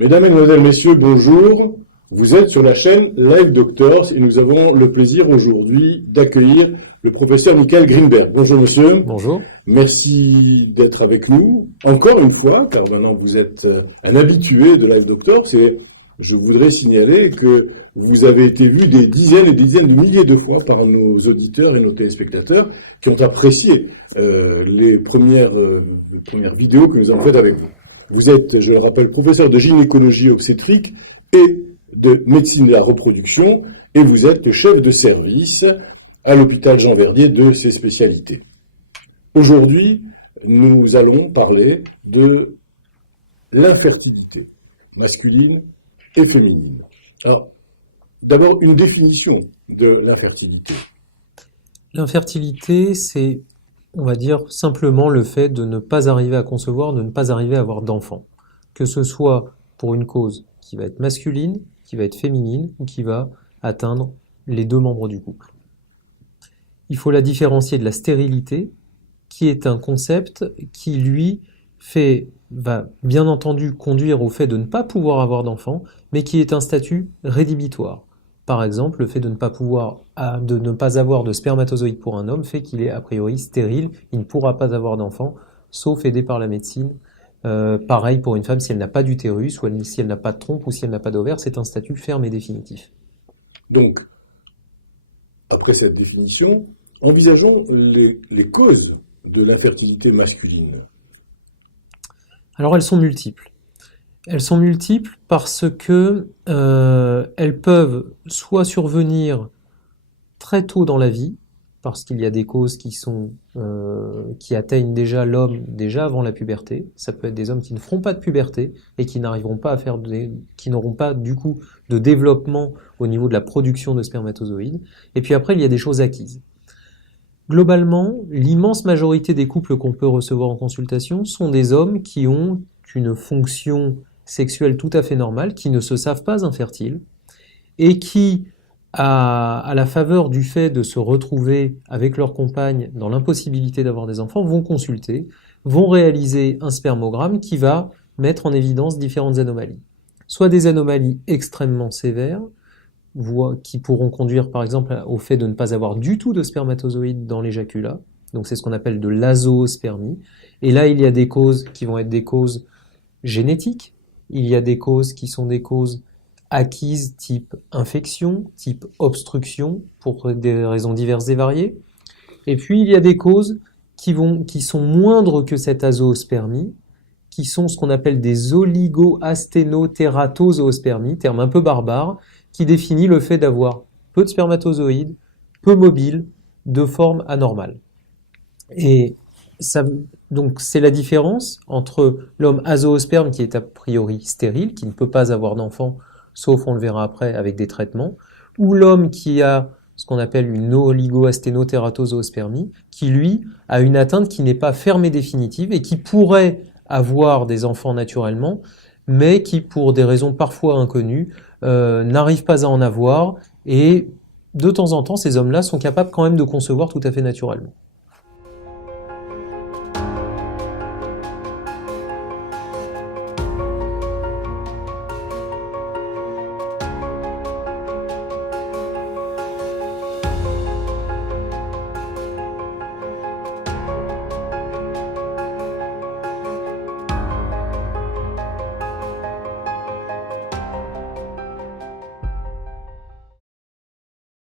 Mesdames, Mesdemoiselles, Messieurs, bonjour. Vous êtes sur la chaîne Live Doctors et nous avons le plaisir aujourd'hui d'accueillir le professeur Michael Greenberg. Bonjour monsieur. Bonjour. Merci d'être avec nous, encore une fois, car maintenant vous êtes un habitué de Live Doctors et je voudrais signaler que vous avez été vu des dizaines et des dizaines de milliers de fois par nos auditeurs et nos téléspectateurs qui ont apprécié les premières vidéos que nous avons faites avec vous. Vous êtes, je le rappelle, professeur de gynécologie obstétrique et de médecine de la reproduction, et vous êtes chef de service à l'hôpital Jean Verdier de ces spécialités. Aujourd'hui, nous allons parler de l'infertilité masculine et féminine. Alors, d'abord, une définition de l'infertilité. L'infertilité, c'est, on va dire, simplement le fait de ne pas arriver à concevoir, de ne pas arriver à avoir d'enfant. Que ce soit pour une cause qui va être masculine, qui va être féminine, ou qui va atteindre les deux membres du couple. Il faut la différencier de la stérilité, qui est un concept qui, lui, va bien entendu conduire au fait de ne pas pouvoir avoir d'enfant, mais qui est un statut rédhibitoire. Par exemple, le fait de ne pas avoir de spermatozoïdes pour un homme fait qu'il est a priori stérile, il ne pourra pas avoir d'enfant, sauf aidé par la médecine. Pareil pour une femme, si elle n'a pas d'utérus, ou si elle n'a pas de trompe, ou si elle n'a pas d'ovaire, c'est un statut ferme et définitif. Donc, après cette définition, envisageons les causes de l'infertilité masculine. Alors elles sont multiples. Elles sont multiples parce que elles peuvent soit survenir très tôt dans la vie, parce qu'il y a des causes qui atteignent déjà l'homme déjà avant la puberté. Ça peut être des hommes qui ne feront pas de puberté et qui n'arriveront pas qui n'auront pas du coup de développement au niveau de la production de spermatozoïdes. Et puis après, il y a des choses acquises. Globalement, l'immense majorité des couples qu'on peut recevoir en consultation sont des hommes qui ont une fonction sexuelle tout à fait normale, qui ne se savent pas infertiles et qui, à la faveur du fait de se retrouver avec leur compagne dans l'impossibilité d'avoir des enfants, vont consulter, vont réaliser un spermogramme qui va mettre en évidence différentes anomalies. Soit des anomalies extrêmement sévères, qui pourront conduire par exemple au fait de ne pas avoir du tout de spermatozoïdes dans l'éjaculat, donc c'est ce qu'on appelle de l'azoospermie, et là il y a des causes qui vont être des causes génétiques, il y a des causes qui sont des causes acquises type infection, type obstruction, pour des raisons diverses et variées. Et puis il y a des causes qui sont moindres que cette azoospermie, qui sont ce qu'on appelle des oligoasténotératoszoospermies, terme un peu barbare, qui définit le fait d'avoir peu de spermatozoïdes, peu mobiles, de forme anormale. Et donc c'est la différence entre l'homme azoosperme qui est a priori stérile, qui ne peut pas avoir d'enfant, sauf on le verra après avec des traitements, ou l'homme qui a ce qu'on appelle une oligoasténotératoszoospermie, qui lui a une atteinte qui n'est pas ferme et définitive et qui pourrait avoir des enfants naturellement, mais qui pour des raisons parfois inconnues n'arrive pas à en avoir, et de temps en temps ces hommes-là sont capables quand même de concevoir tout à fait naturellement.